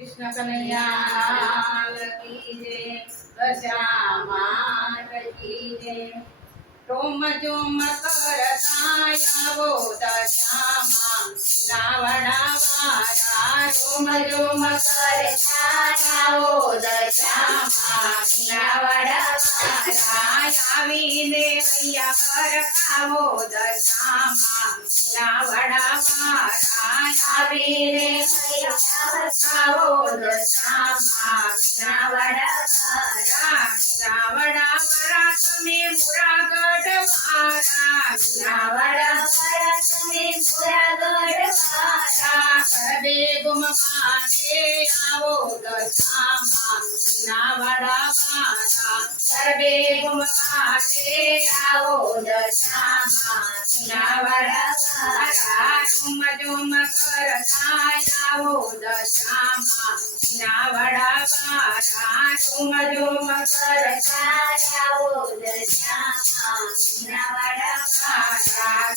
कृष्ण कन्हैया, लाल की जय। श्यामा की जय। जो जोम करताया वो दशामा रावणावारा रोम जोम करताया वो दशामा मीन मैया अय्या वो दशामा रावणावारा ने आवो दशामा नवडवारा सर्वे गुमकाशे आवो दशामा नवडवारा तुम तुम करता आवो दशामा नवडवारा तुम तुम करता आवो दशामा नवड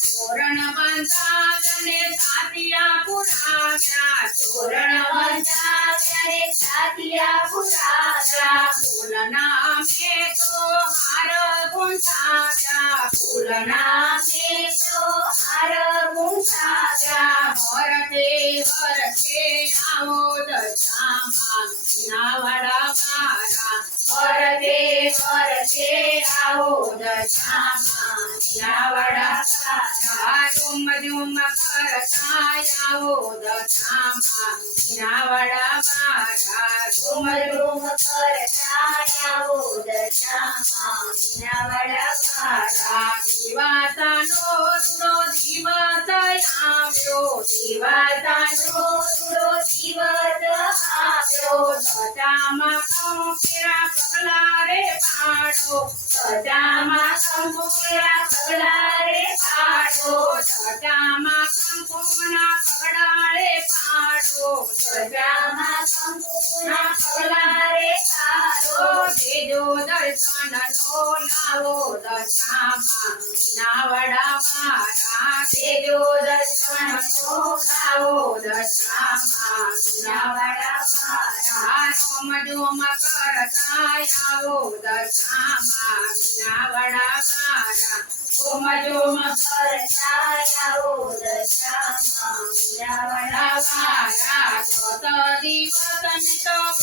તોરણ બંધાવને સાતિયા પુરાવ્યા. તોરણ બંધાવ્યા રે સાતિયા પુરાવ્યા. ફૂલના મે તો હાર ગુંથાવ્યા. ફૂલના મે તો હાર ગુંથાવ્યા. મોરતે વરસે વરસે આવો દશામાં નાવડા મારા ઝુમ ઝુમ કરતા આવો દશામાં નાવડા મારા ઝુમ ઝુમ કરતા આવો દશામાં નાવડા મારા દિવાતાનો દિવસ આવ્યો દિવાતાનો રૂડો દિવસ આવ્યો સજામાં કંકેરા પાડો. સજામાં કંકોરા પગલા દેજો દર્શન નો લાવો દશામાં નાવડા મારા દેજો દર્શન નો લાવો દશામાં નાવડા મારા જોમ જોમ કરતા આવો દશામાં નાવડા મારા જોમ જોમ કરતા આવો દશામાં નાવડા મારા જોત દિવસ મે તો ઉપવાસ સીતા જોત દિવસ મે તો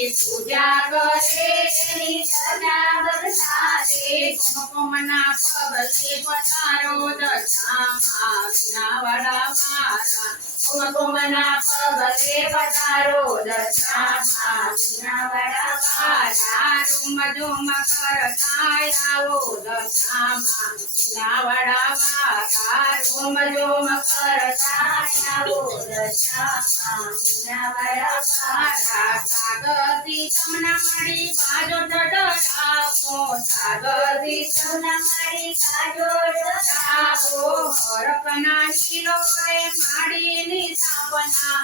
પૂજા કરે એની ધજા બદલાતી કુમકુમના પગલે પધારો દશામાં નાવડા મારા કુમકુમના પગલે પધારો દશામાં નાવડા મારા રૂમ ઝુમ કરતા આવો દશામાં નાવડા મારા રૂમ ઝુમ કરતા આવો દશામાં નાવડા મારા સાગરથી તમને મારી કાજો ડડાવો સાગરથી તમને મારી કાજો ડડાવો હરકના નીલો રે માડીની સ્થાપના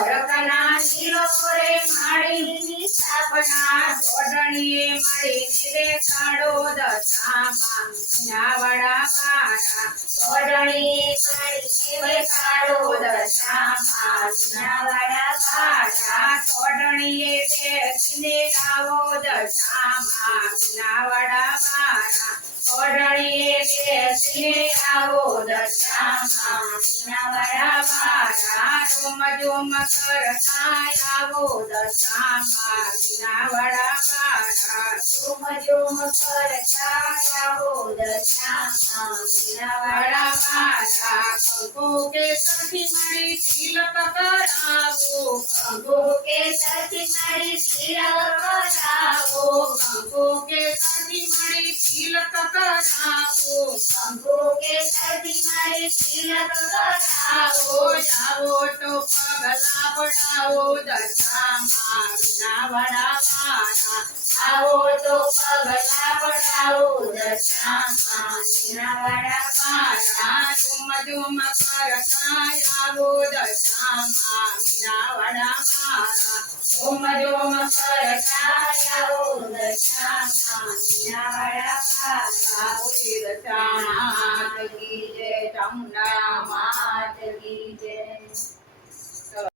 હરકના નીલો રે માડીની સ્થાપના જોડણીએ મળીને દેખાડો દશામાં નાવડા મારા જોડણીએ મળીને દેખાડો દશામાં. બેસીને આવો દશામાં નાવડા મારા જોડણીએ બેસીને આવો दशामावो दशामावो के सखी मणि तिलक करावो अंगो के सखी मणि तिलक करावो अंगो के सखी मणि तिलक करावो अंगो के सखी કરાવો કંકુ કે સખી મળી તિલક કરાવો કંકુ કે સખી મળી તિલક કરાવો કંકુ કે સખી મળી તિલક કરાવો જાવો તો પગલા પડાવો દશામાં નાવડા મારા આવો તો પગલા પડાવો દશામાં મીનાવાળા મારા ઝુમ ઝુમ કરતા આવો દશામાં મીનાવાળા મારા ઝુમ ઝુમ કરતા આવો દશામાં મીનાવાળા મારા બોલી દશામાં કી જય ચામુંડા માત કી જય